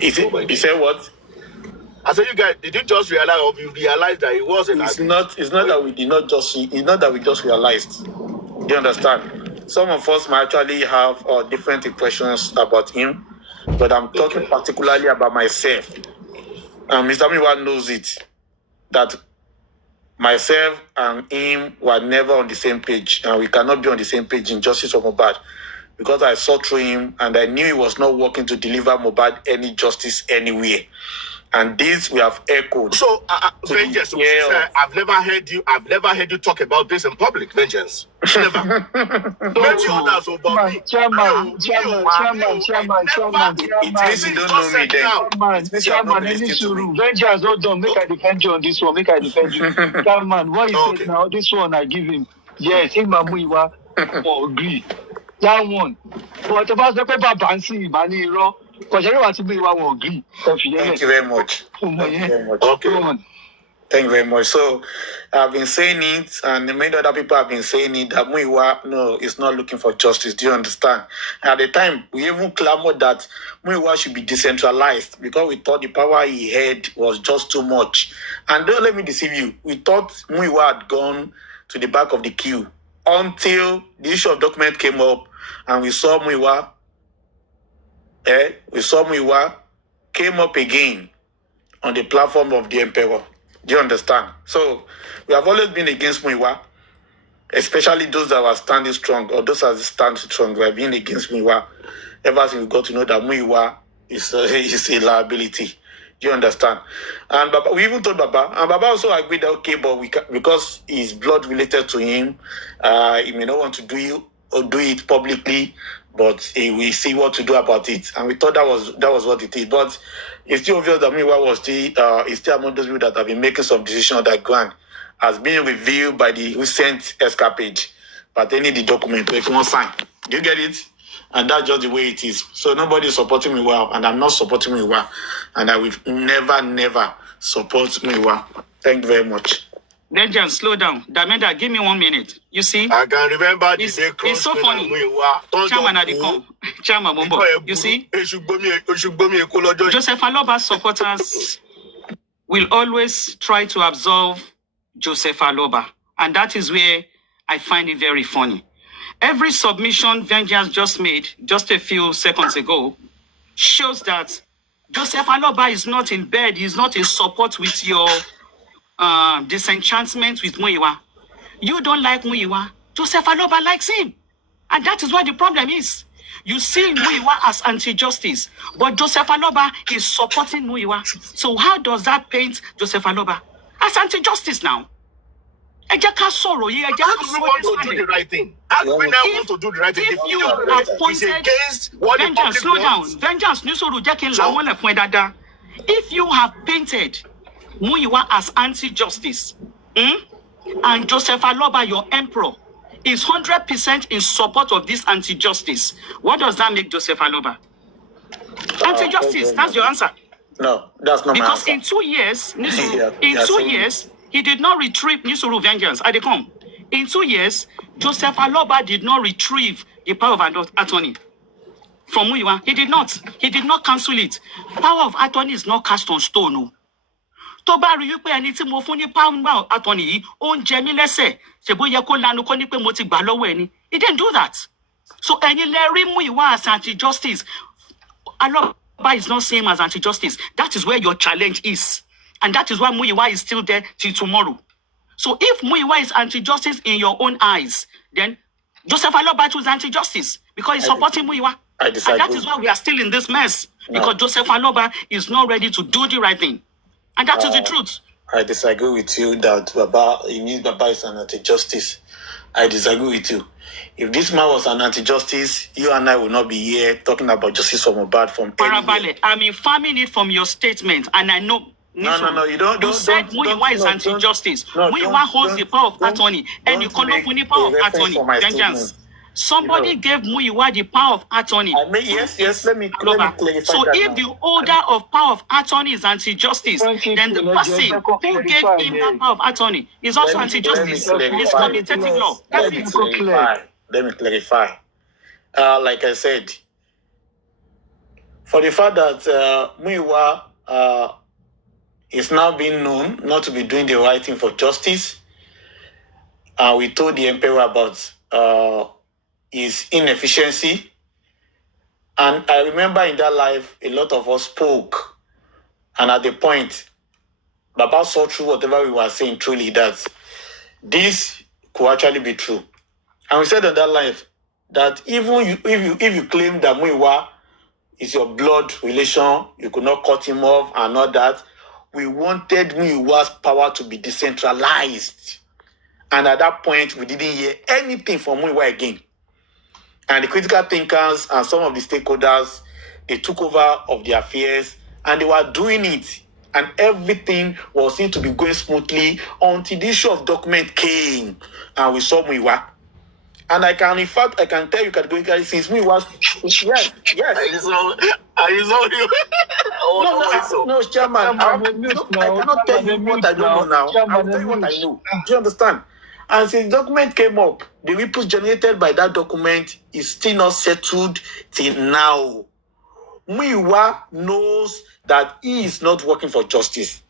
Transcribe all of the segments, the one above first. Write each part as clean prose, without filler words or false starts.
He said what? I said, you guys, did you just realize, or you realized that it wasn't? It's not that we did not just. It's not that we just realized. Do you understand? Some of us might actually have different impressions about him, but I'm talking particularly about myself. Mr. Miwa knows it, that myself and him were never on the same page, and we cannot be on the same page in justice for Mohbad, because I saw through him and I knew he was not working to deliver Mohbad any justice anywhere. And this we have echoed. So, Vengeance, I've never heard you talk about this in public, Vengeance. Never. Maybe others about me. Chairman. It means you don't know me then. Chairman, Vengeance, hold on, make I defend you on this one. Chairman, what you said now, this one I give him. Yes, him and Muiwa agree. That one. But about the paper bansi, money, because everyone to Muiwa will agree. Thank you very much. Okay. Thank you very much. So I've been saying it, and many other people have been saying it, that Muiwa is not looking for justice. Do you understand? At the time, we even clamored that Muiwa should be decentralized because we thought the power he had was just too much. And don't let me deceive you, we thought Muiwa had gone to the back of the queue until the issue of document came up, and we saw Muiwa. Came up again on the platform of the emperor. Do you understand? So we have always been against Muiwa, especially those that were standing strong, or those that stand strong. We have been against Muiwa ever since we got to know that Muiwa is a liability. Do you understand? And Baba, we even told Baba, and Baba also agreed that okay, but because he's blood related to him, he may not want to do it publicly, but we see what to do about it. And we thought that was what it is. But it's still obvious that Muiwa was still among those people that have been making some decisions on that ground, has been revealed by the recent escapade pertaining the document. If you want sign, do you get it? And that's just the way it is. So nobody is supporting Muiwa, and I'm not supporting Muiwa, and I will never support Muiwa. Thank you very much. Vengeance, slow down. Dameda, give me 1 minute. You see? I can remember it's so funny. Chairman Adikon, Chairman Mombo. You see? Joseph Aloba's supporters will always try to absolve Joseph Aloba. And that is where I find it very funny. Every submission Vengeance just made, just a few seconds ago, shows that Joseph Aloba is not in bed. He's not in support with your disenchantment with Muiwa. You don't like Muiwa. Joseph Aloba likes him. And that is what the problem is. You see Muiwa as anti-justice, but Joseph Aloba is supporting Muiwa. So how does that paint Joseph Aloba as anti-justice now? How do we want to do the right thing? How do we now want to do the right thing? If you appointed Vengeance, slow down. Vengeance, if you have painted Muiwa as anti-justice, and Joseph Aloba, your emperor, is 100% in support of this anti-justice, what does that make Joseph Aloba? Anti-justice, that's your answer. No, that's not because my answer. Because in 2 years, 2 years, he did not retrieve Nisuru Vengeance. In 2 years, Joseph Aloba did not retrieve the power of attorney from Muiwa. He did not. He did not cancel it. Power of attorney is not cast on stone. No. Tó bá rí pé ẹni tí mo fún ní power attorney yìí ó ń jẹ mí lẹ́sẹ̀ ṣe bó yẹ kó lanu kó ní pé mo ti gbà lọ́wọ́ ẹni. He didn't do that. So ẹ̀yin lẹ rí Muiwa as anti-justice. Aloba is not same as anti-justice. That is where your challenge is. And that is why Muiwa is still there till tomorrow. So if Muiwa is anti-justice in your own eyes, then Joseph Aloba is anti-justice because he's supporting Muiwa. And that is why we are still in this mess. Because Joseph Aloba is not ready to do the right thing. And that is the truth. I disagree with you that Baba is an anti-justice. I disagree with you. If this man was an anti-justice, you and I will not be here talking about justice for Mohbad from anywhere. I'm infirming it from your statement, and I know. No, you don't. You said Muiwa is anti-justice. Muiwa holds the power of attorney, and you call off the power of attorney. Vengeance. Somebody gave Muiwa the power of attorney. Yes. Let me clarify. So if the holder of power of attorney is anti-justice, then the person who gave him that power of attorney is also anti-justice. It's commutative law. Let me clarify. Like I said, for the fact that Muiwa is now being known not to be doing the right thing for justice. We told the emperor about his inefficiency. And I remember in that life, a lot of us spoke. And at the point, Baba saw through whatever we were saying truly that this could actually be true. And we said in that life that even if you claim that Muiwa is your blood relation, you could not cut him off and all that, we wanted Muiwa's power to be decentralized. And at that point, we didn't hear anything from Muiwa again. And the critical thinkers and some of the stakeholders, they took over of the affairs and they were doing it. And everything was seen to be going smoothly until the issue of document came and we saw Muiwa. And I can tell you categorically since Muiwa, yes. Are you sorry? No, Chairman. I cannot tell you what I don't know now. I will tell you what I know. Do you understand? And since the document came up, the ripples generated by that document is still not settled till now. Muiwa knows that he is not working for justice.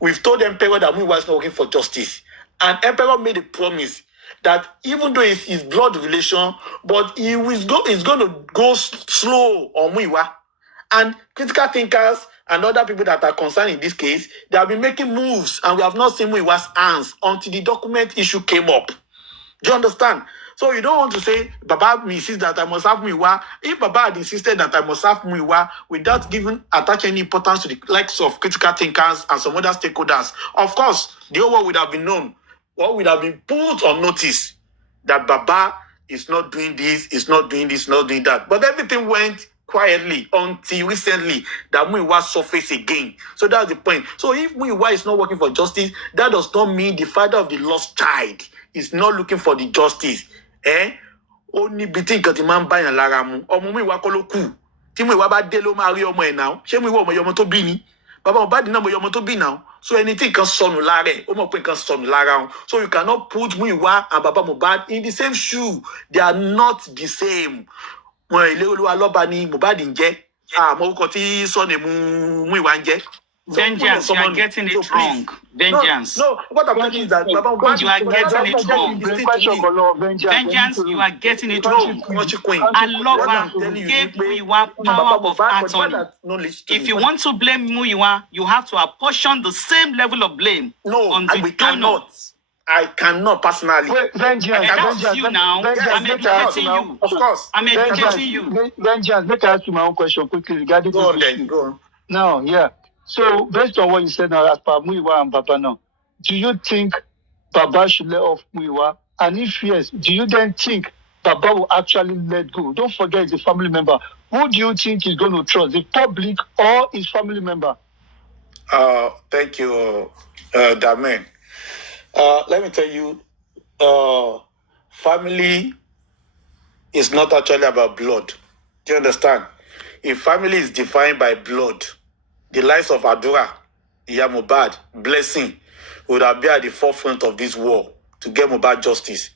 We've told the Emperor that Muiwa is not working for justice. And Emperor made a promise that even though it's his blood relation, but he's going to go slow on Muiwa. And critical thinkers and other people that are concerned in this case, they have been making moves and we have not seen Muiwa's hands until the document issue came up. Do you understand? So you don't want to say, Baba insists that I must have Muiwa. If Baba had insisted that I must have Muiwa without attaching any importance to the likes of critical thinkers and some other stakeholders, of course, the whole world would have been known. What would have been put on notice that Baba is not doing this, is not doing this, not doing that. But everything went quietly until recently that Muiwa surfaced again. So that's the point. So if Muiwa is not working for justice, that does not mean the father of the lost child is not looking for the justice. Only between Katiman Bay and Laramu, or Muiwa Koloku. Timuiwa ba delo mari omo e now. She Muiwa omo yomo to bi ni. Baba ba di na mo yomo to bi now. So anything can sonu lare. Omo pe kan sonu lara. So you cannot put Muiwa and Baba Mohbad in the same shoe. They are not the same. Vengeance, you are getting it wrong. Vengeance. No, what I'm telling is that you are getting it wrong. Vengeance, you are getting it wrong. Aloba gave Muiwa power of attorney. If you want to blame Muiwa, you have to apportion the same level of blame on the donor. I cannot personally. Vengeance, you now. I'm educating you. Of course. I'm educating you. Vengeance, let me ask you my own question quickly regarding go on. Now, yeah. So, based on what you said now, as per Muiwa and Baba now, do you think Baba should let off Muiwa? And if yes, do you then think Baba will actually let go? Don't forget the family member. Who do you think is going to trust, the public or his family member? Thank you, Damen. Let me tell you, family is not actually about blood. Do you understand? If family is defined by blood, the lives of Adura, Mohbad, Blessing would have been at the forefront of this war to get Mohbad justice.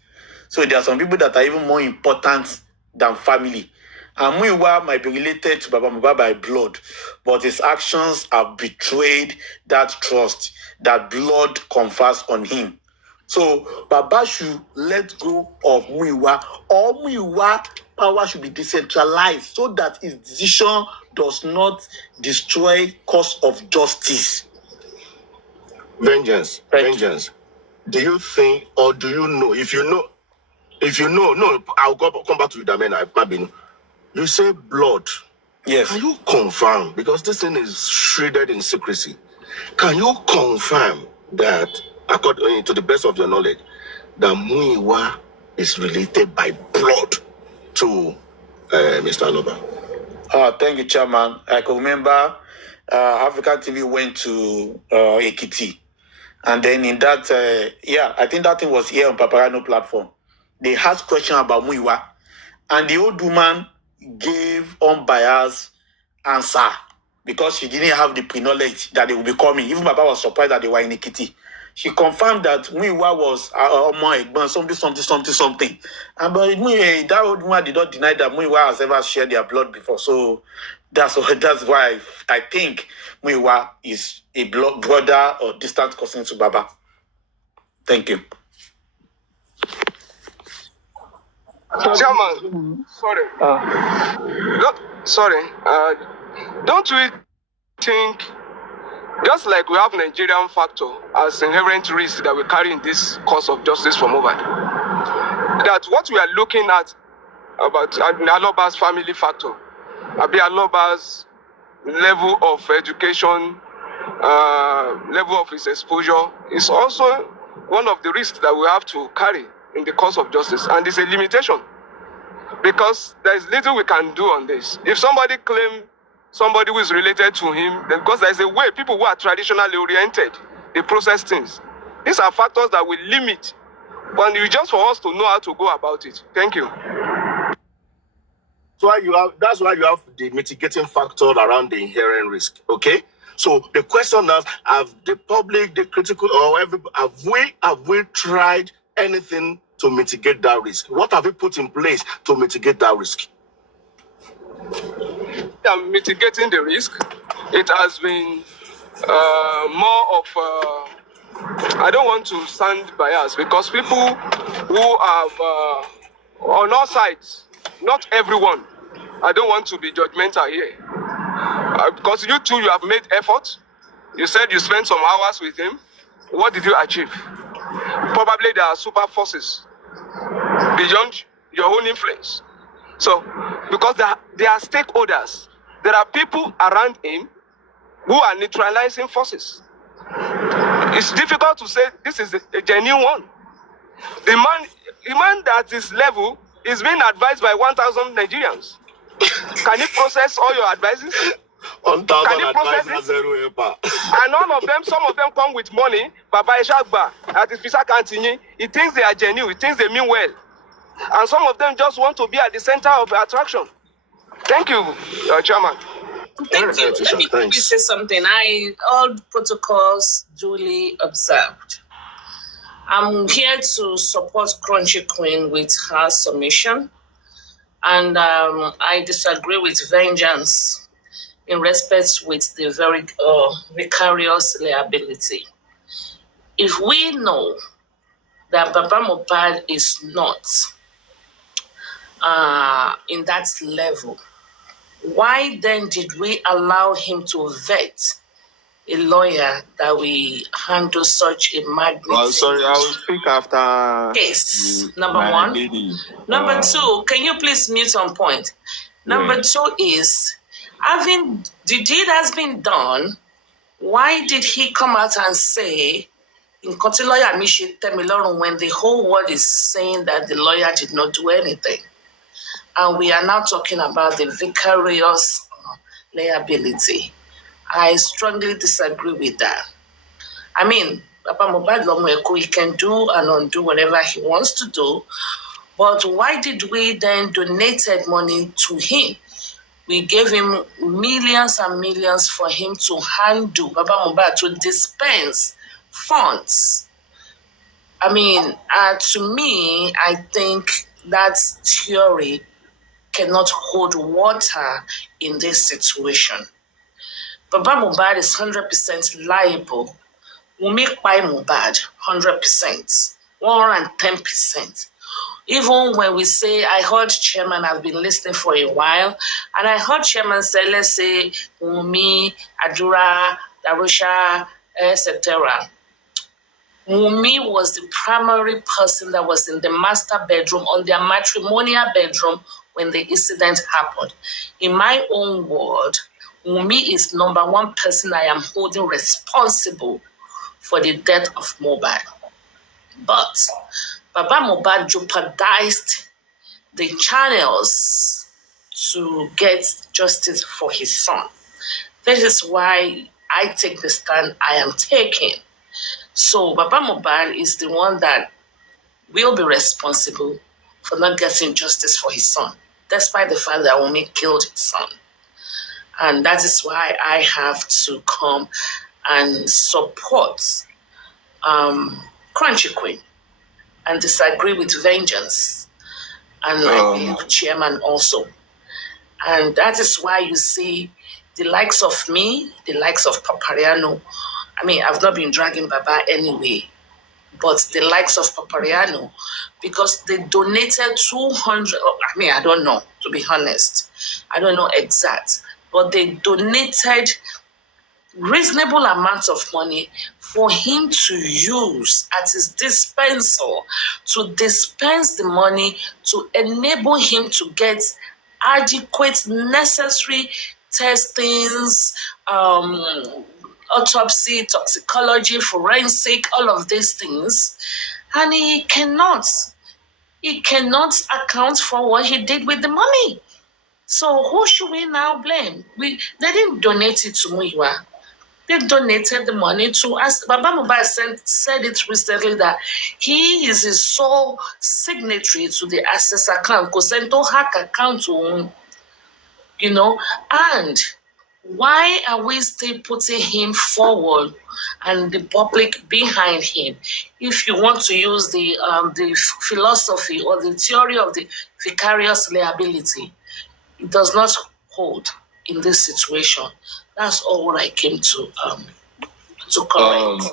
So there are some people that are even more important than family. And Muiwa might be related to Baba Mohbad by blood, but his actions have betrayed that trust that blood confers on him. So Baba should let go of Muiwa, or Muiwa power should be decentralized so that his decision does not destroy cause of justice. Vengeance. Do you think, or do you know? If you know, no, I'll come back to you, Damen. You say blood. Yes. Can you confirm, because this thing is shredded in secrecy, can you confirm that, according to the best of your knowledge, that Muiwa is related by blood to Mr. Aloba? Thank you, Chairman. I can remember African TV went to Ekiti. And then in that, I think that thing was here on Paparano platform. They asked questions about Muiwa. And the old woman gave unbiased answer because she didn't have the pre-knowledge that they would be coming. Even Baba was surprised that they were in Ekiti. She confirmed that Muiwa was something. And but that old woman did not deny that Muiwa has ever shared their blood before. So That's why I think Muiwa is a brother or distant cousin to Baba. Thank you. Chairman, don't we think, just like we have Nigerian factor as inherent risk that we carry in this cause of justice for Mohbad, that what we are looking at about Aloba's family factor, Abi Aloba's level of education, level of his exposure, is also one of the risks that we have to carry in the cause of justice, and it's a limitation because there is little we can do on this. If somebody claims somebody who is related to him, then because there is a way people who are traditionally oriented, they process things. These are factors that will limit, but it's just for us to know how to go about it. Thank you. That's why you have the mitigating factor around the inherent risk. Okay. So the question is: have the public, the critical, or have we tried anything to mitigate that risk? What have we put in place to mitigate that risk? Mitigating the risk, it has been more of I don't want to sound biased because people who have on all sides, not everyone. I don't want to be judgmental here because you too, you have made effort. You said you spent some hours with him. What did you achieve? Probably there are super forces beyond your own influence. So, because there are stakeholders, there are people around him who are neutralizing forces. It's difficult to say this is a genuine one. The man at this level is being advised by 1,000 Nigerians. Can he process all your advices? 1,000 advisors, and all of them, some of them come with money. Baba Eshagba at the Fisa Cantini, he thinks they are genuine, he thinks they mean well. And some of them just want to be at the center of the attraction. Thank you, Chairman. Thank you. Let me quickly say something. All protocols duly observed. I'm here to support Crunchy Queen with her submission. And I disagree with Vengeance in respect with the very vicarious liability. If we know that Baba Mohbad is not in that level, why then did we allow him to vet a lawyer that will handle such a magnitude? Well, sorry, I will speak after case. Number one. Lady. Number two, can you please mute on point? Number two is, having the deed has been done, why did he come out and say, in lawyer when the whole world is saying that the lawyer did not do anything? And we are now talking about the vicarious liability. I strongly disagree with that. I mean, Papa Mohbad, he can do and undo whatever he wants to do. But why did we then donated money to him? We gave him millions and millions for him to handle, Papa Mohbad, to dispense funds. I mean, to me, I think that theory cannot hold water in this situation. Baba Mohbad is 100% liable. We'll make by Mohbad 100%, 110%. Even when we say, I heard Chairman, I've been listening for a while, and I heard Chairman say, let's say, Wumi, Adura, Darusha, etc. Wumi was the primary person that was in the master bedroom, on their matrimonial bedroom, when the incident happened. In my own word, Wumi is number one person I am holding responsible for the death of Mohbad. But Baba Mohbad jeopardized the channels to get justice for his son. This is why I take the stand I am taking. So Baba Mohbad is the one that will be responsible for not getting justice for his son, despite the fact that Wumi killed his son. And that is why I have to come and support Crunchy Queen and disagree with Vengeance. And I believe Chairman also. And that is why you see the likes of me, the likes of Papariano. I mean, I've not been dragging Baba anyway, but the likes of Papariano, because they donated 200, I mean, I don't know, to be honest. I don't know exact, but they donated reasonable amounts of money for him to use at his dispenser to dispense the money to enable him to get adequate, necessary testings, autopsy, toxicology, forensic, all of these things. And he cannot account for what he did with the money. So who should we now blame? They didn't donate it to Muiwa. They donated the money to us. Baba Mohbad said it recently that he is his sole signatory to the access account, Cosento hack account, you know. And why are we still putting him forward and the public behind him? If you want to use the philosophy or the theory of the vicarious liability, it does not hold in this situation. That's all what I came to correct.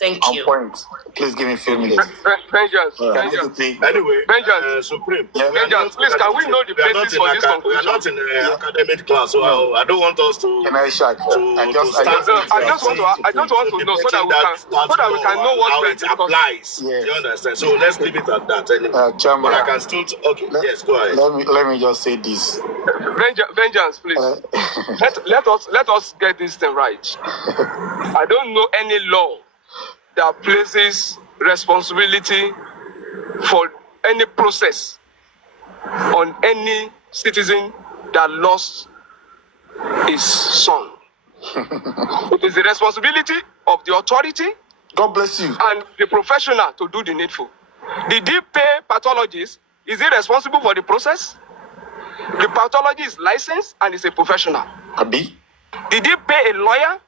Thank you. Point. Please give me a few minutes. Vengeance. Anyway, Vengeance. Supreme. Vengeance, please, can we know the basis for this conclusion? We are not in academic class, so I don't want us to. Can I check? I just want to know so that we can know what how we are it discussing. applies. Yes. You understand? So let's leave it at that. Anyway. Chairman, But I can still. Okay. Yes, go ahead. let me just say this. Vengeance, please. Let us get this thing right. I don't know any law that places responsibility for any process on any citizen that lost his son. It is the responsibility of the authority, God bless you, and the professional to do the needful. Did he pay pathologists? Is he responsible for the process? The pathologist is licensed and is a professional. Abi. Did he pay a lawyer?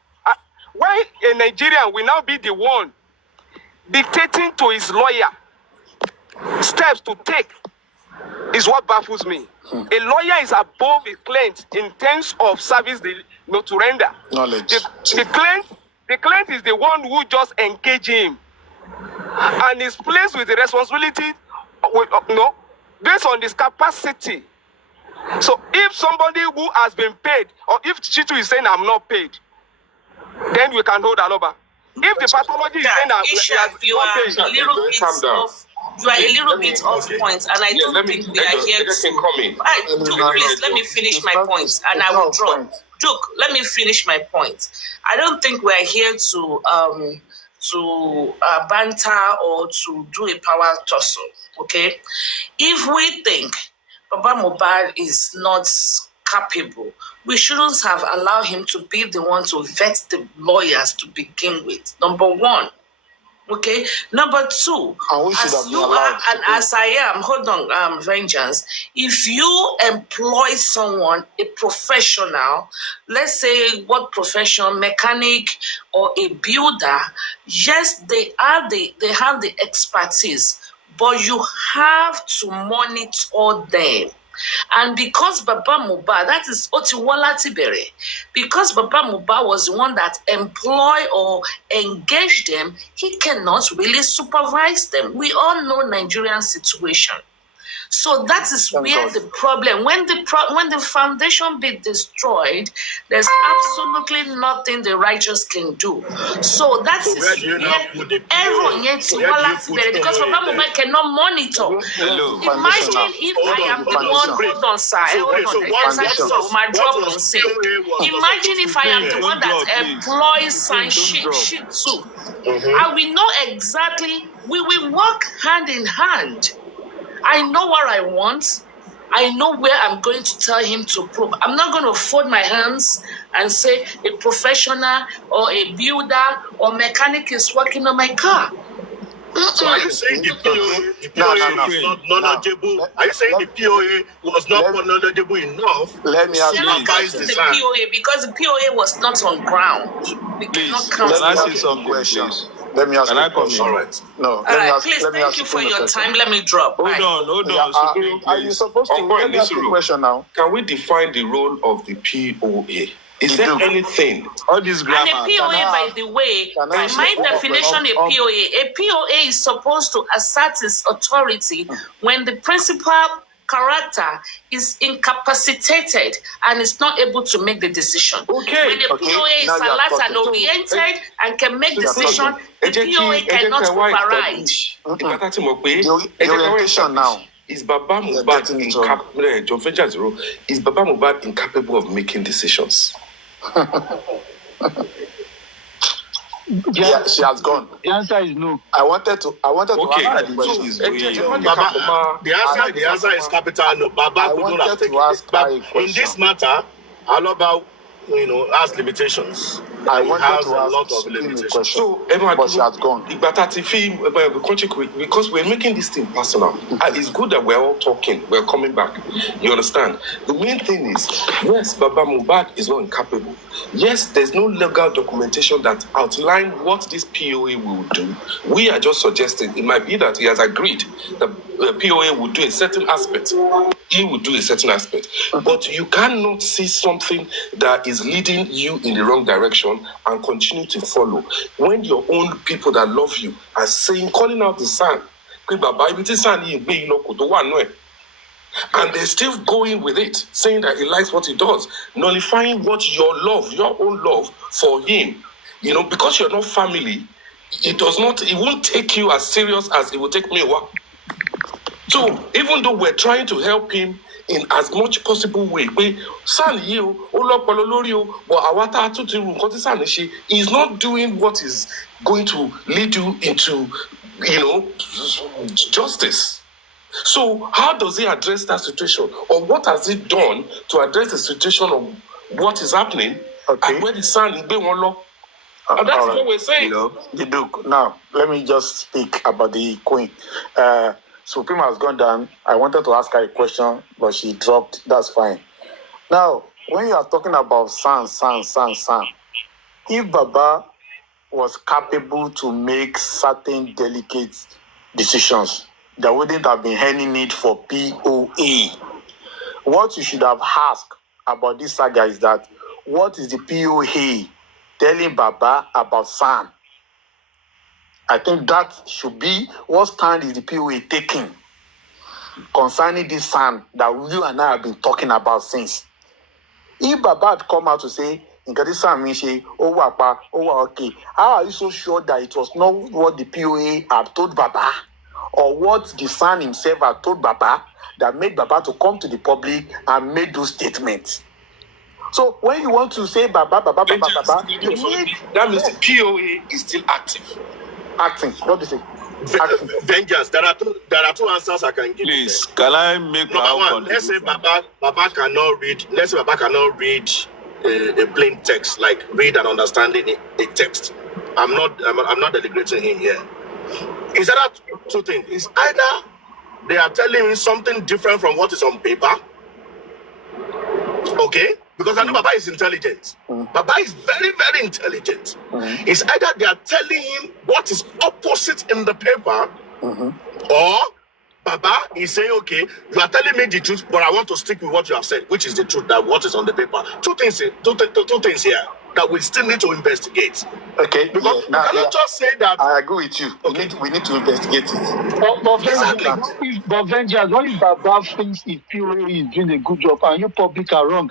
Why a Nigerian will now be the one dictating to his lawyer steps to take is what baffles me. A lawyer is above a client in terms of service to render. Knowledge. The client is the one who just engage him and is placed with the responsibility based on his capacity. So if somebody who has been paid, or if Chitu is saying I'm not paid, then we can hold aloba. If the pathology is saying that you are a little bit off point, and I don't think we are here to. Please let me finish my point, and I will drop. Duke, let me finish my point. I don't think we are here to banter or to do a power tussle. Okay, if we think Baba Mohbad is not capable, we shouldn't have allowed him to be the one to vet the lawyers to begin with. Number one. Okay. Number two, as you are and as I am, hold on, Vengeance. If you employ someone, a professional, let's say what profession, mechanic or a builder, yes, they have the expertise, but you have to monitor them. And because Baba Mohbad, that is Otiwala Tibere, because Baba Mohbad was the one that employed or engaged them, he cannot really supervise them. We all know Nigerian situation. So that is where the problem, when the foundation be destroyed, there's absolutely nothing the righteous can do. So that is where everyone gets because Baba Mohbad cannot monitor. Imagine if I am the one, hold on, sir. Imagine if I am the one that employs shit too. And we know exactly, we will work hand in hand. I know what I want. I know where I'm going to tell him to prove. I'm not going to fold my hands and say a professional or a builder or mechanic is working on my car. So are you saying the POA was not knowledgeable? Are you saying the POA was not knowledgeable enough? Let me ask you the POA because the POA was not on ground. We cannot count. Can I say some questions? let me ask Can you I a come question. in? All right. No, All let me right, ask. please, Let me thank ask you you for a your question. time. Let me drop. Hold Bye. on, Yeah, Supreme, are you please. supposed to? Let me ask you a question now. Can we define the role of the POA? Is You there do. anything? All this And grammar. a POA, by the way, by my definition, a POA is supposed to assert its authority when the principal character is incapacitated and is not able to make the decision. Okay. When the POA is Now you are alert and talking. oriented and can make decision, the Ẹ jẹ́ POA kí cannot wá override. establish. Ìgbà tá a ti mọ̀ pé The orientation now. Is Baba You're Mohbad getting it wrong. John Venture Zero, is Baba Mohbad incapable of making decisions? Yeah, she has gone. The answer is no. I wanted to Okay. ask her a So, question. Baba, the answer is capital no. Baba I couldn't have wanted taken to ask it. But her a in question. this matter, aloba, has limitations. I He wanted has to a ask lot of Supreme a limitations. question. So, everyone, But she has gone. because we're making this thing personal. And it's good that we're all talking, we're coming back. You understand? The main thing is, yes, Baba Mohbad is not incapable. Yes, there's no legal documentation that outline what this POA will do. We are just suggesting it might be that he has agreed that the POA will do a certain aspect. He will do a certain aspect. But you cannot see something that is leading you in the wrong direction and continue to follow. When your own people that love you are saying, calling out the son, and they're still going with it, saying that he likes what he does, nullifying what your own love for him, because you're not family, it won't take you as serious as it will take me. So even though we're trying to help him in as much possible way, but he's not doing what is going to lead you into, justice. So how does he address that situation? Or what has he done to address the situation of what is happening? Okay. And where the son is being unlocked? And that's what we're saying. The Duke. Now, let me just speak about the Queen. Supreme has gone down. I wanted to ask her a question, but she dropped. That's fine. Now, when you are talking about son, if Baba was capable to make certain delicate decisions, there wouldn't have been any need for POA. What you should have asked about this saga is that, what is the POA telling Baba about son? I think that should be what stand is the POA taking concerning this son that you and I have been talking about since. If Baba had come out to say, this son means okay, how are you so sure that it was not what the POA had told Baba or what the son himself had told Baba that made Baba to come to the public and make those statements? So when you want to say Baba, you need that means the POA is still active. Acting. What do you say? Vengeance. There are two answers I can give. Please, can I make my own Number one, let's say Baba cannot read. Let's say Baba cannot read a plain text, like read and understanding a text. I'm not denigrating him here. Is that two things? It's either they are telling me something different from what is on paper. Okay? Because I know Baba is intelligent. Baba is very, very intelligent. It's either they are telling him what is opposite in the paper, or Baba is saying, okay, you are telling me the truth, but I want to stick with what you have said, which is the truth, that what is on the paper. Two things here that we still need to investigate. Okay. Because you cannot just say that. I agree with you. Okay. We need to investigate it. But Vengeance, what if Baba thinks his POA is doing a good job and you public are wrong?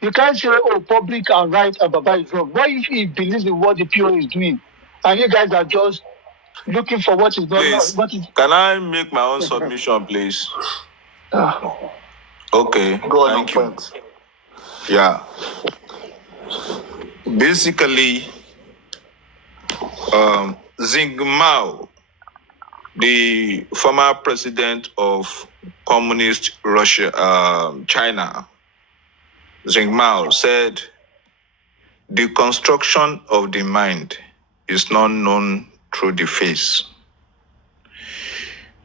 You can't say, public are right and Baba is wrong. What if he believes in what the POA is doing and you guys are just looking for what is not? Please, can I make my own submission, please? Okay, go on. Thank you. Yeah. Basically, Xing Mao, the former president of communist Russia, China, Xing Mao said, the construction of the mind is not known through the face.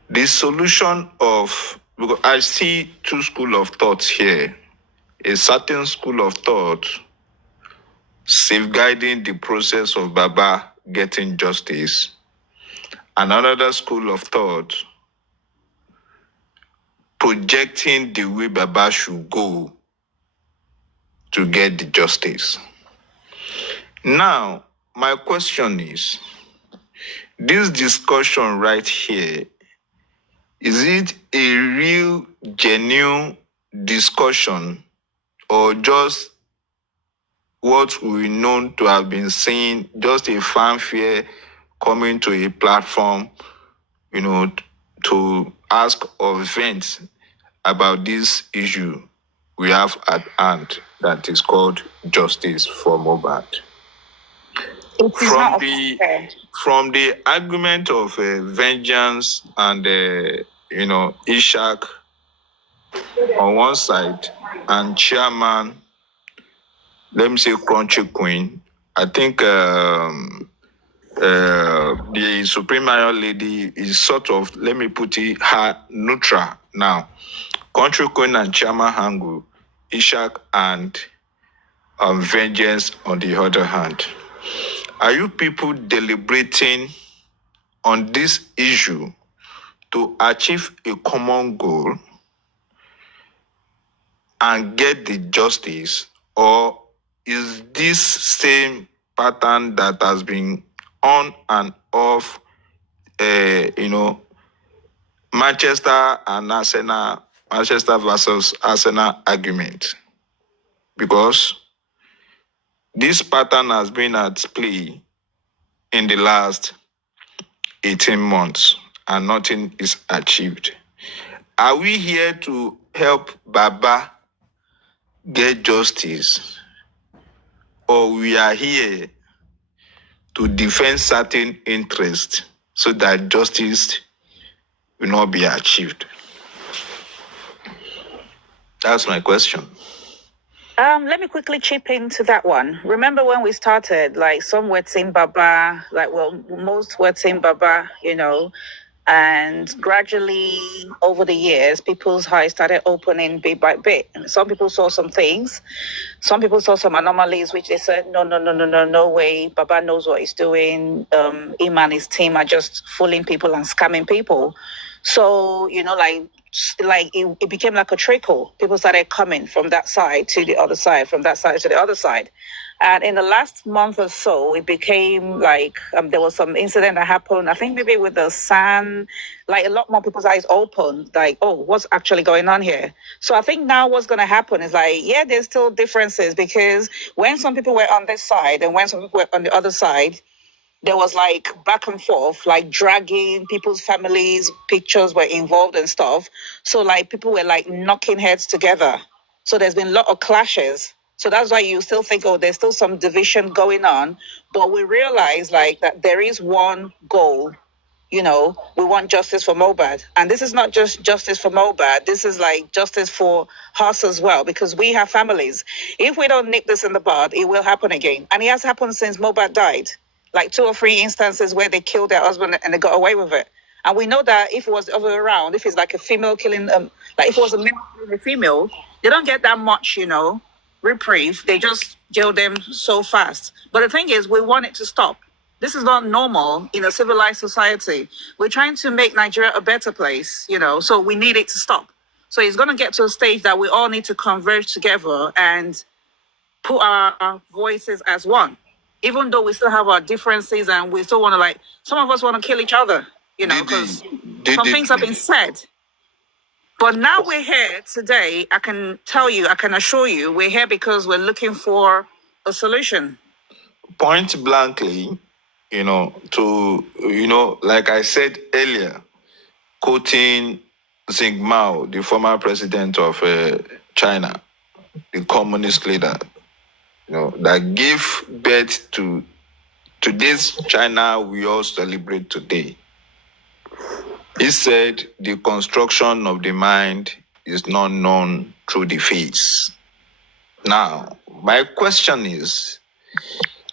The solution of, because I see two schools of thoughts here. A certain school of thought safeguarding the process of Baba getting justice, and another school of thought projecting the way Baba should go to get the justice. Now, my question is, this discussion right here, is it a real, genuine discussion or just what we know to have been saying, just a fanfare coming to a platform, to ask or vent about this issue we have at hand that is called justice for Mohbad? From the argument of vengeance and Ishak on one side and chairman, let me say Crunchy Queen, I think the Supreme Mayor Lady is sort of, let me put it, her neutral now. Country Queen and Chairman Hangu, Ishak and vengeance on the other hand. Are you people deliberating on this issue to achieve a common goal and get the justice, or is this same pattern that has been on and off, Manchester and Arsenal, Manchester versus Arsenal argument? Because this pattern has been at play in the last 18 months and nothing is achieved. Are we here to help Baba get justice, or we are here to defend certain interests so that justice will not be achieved? That's my question. Let me quickly chip into that one. Remember when we started, like some were saying Baba, most were saying Baba, and gradually over the years, people's eyes started opening bit by bit. And some people saw some things. Some people saw some anomalies, which they said, no way. Baba knows what he's doing. Him and his team are just fooling people and scamming people. So, it became like a trickle. People started coming from that side to the other side, from that side to the other side. And in the last month or so, it became like there was some incident that happened, I think maybe with the sand, like a lot more people's eyes opened, like, oh, what's actually going on here? So I think now what's going to happen is there's still differences, because when some people were on this side and when some people were on the other side, there was back and forth, dragging people's families, pictures were involved and stuff. So people were knocking heads together. So there's been a lot of clashes. So that's why you still think, oh, there's still some division going on. But we realize that there is one goal. We want justice for Mohbad. And this is not just justice for Mohbad. This is justice for us as well, because we have families. If we don't nip this in the bud, it will happen again. And it has happened since Mohbad died. 2 or 3 instances where they killed their husband and they got away with it. And we know that if it was the other way around, if it's a female killing, if it was a male killing a female, they don't get that much, reprieve. They just jail them so fast. But the thing is, we want it to stop. This is not normal in a civilized society. We're trying to make Nigeria a better place, so we need it to stop. So it's going to get to a stage that we all need to converge together and put our voices as one. Even though we still have our differences and we still want to some of us want to kill each other, because some things have been said. But now we're here today. I can assure you, we're here because we're looking for a solution. Point blankly, like I said earlier, quoting Xi Mao, the former president of China, the communist leader, that gave birth to today's China we all celebrate today. He said the construction of the mind is not known through the face. Now, my question is,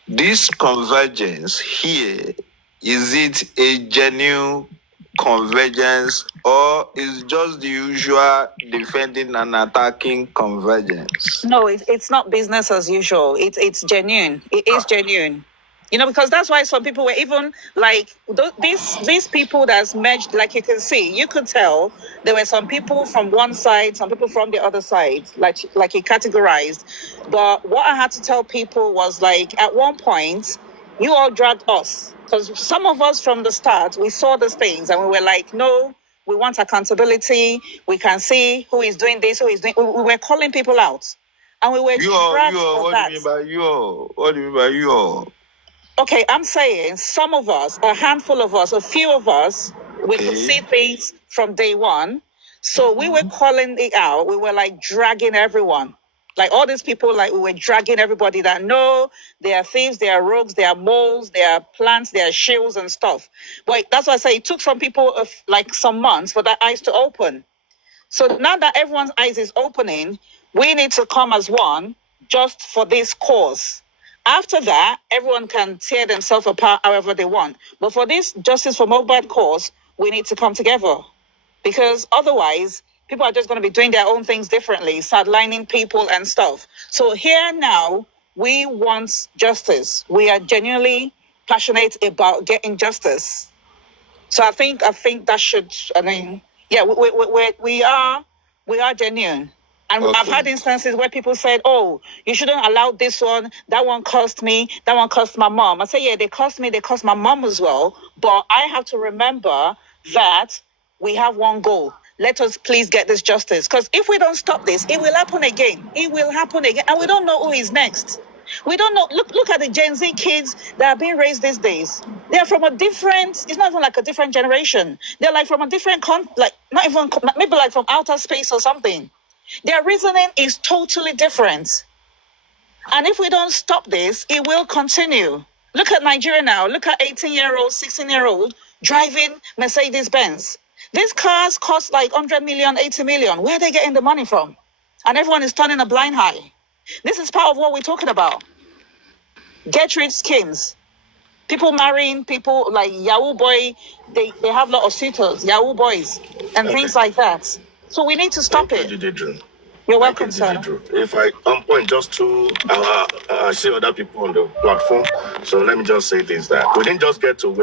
this convergence here, is it a genuine convergence, or is just the usual defending and attacking convergence? No, it's not business as usual. It's genuine. It is genuine. You know, because that's why some people were even like these people that's merged, like you can see, you could tell there were some people from one side, some people from the other side, like he categorized. But what I had to tell people was like, at one point, you all dragged us. Because some of us from the start, we saw these things and we were like, no, we want accountability. We can see who is doing this, who is doing. We were calling people out. And we were dragged for that. What do you mean by you all? What do you mean by you all? Okay, I'm saying some of us, a handful of us, a few of us, we could see things from day one. So we were calling it out. We were like dragging everyone. Like all these people, like we were dragging everybody that no, they are thieves, they are rogues, they are moles, they are plants, they are shills and stuff. But that's why I say it took some people like some months for their eyes to open. So now that everyone's eyes is opening, we need to come as one just for this cause. After that, everyone can tear themselves apart however they want. But for this Justice for Mohbad cause, we need to come together. Because otherwise, people are just going to be doing their own things differently, sidelining people and stuff. So here now, we want justice. We are genuinely passionate about getting justice. So I think that should, I mean, yeah, we are genuine. And I've had instances where people said, oh, you shouldn't allow this one. That one cost me. That one cost my mom. I say, yeah, they cost me. They cost my mom as well. But I have to remember that we have one goal. Let us please get this justice. Because if we don't stop this, it will happen again. It will happen again. And we don't know who is next. We don't know. Look at the Gen Z kids that are being raised these days. They're from a different, it's not even like a different generation. They're like from a different, maybe like from outer space or something. Their reasoning is totally different. And if we don't stop this, it will continue. Look at Nigeria now. Look at 18-year-old, 16-year-old driving Mercedes-Benz. These cars cost like 100 million, 80 million. Where are they getting the money from? And everyone is turning a blind eye. This is part of what we're talking about. Get rich schemes. People marrying people like Yahoo boy. They have a lot of suitors, Yahoo boys, and things like that. So we need to stop it. You're welcome, sir. If I point just to, I see other people on the platform. So let me just say this, that we didn't just get to where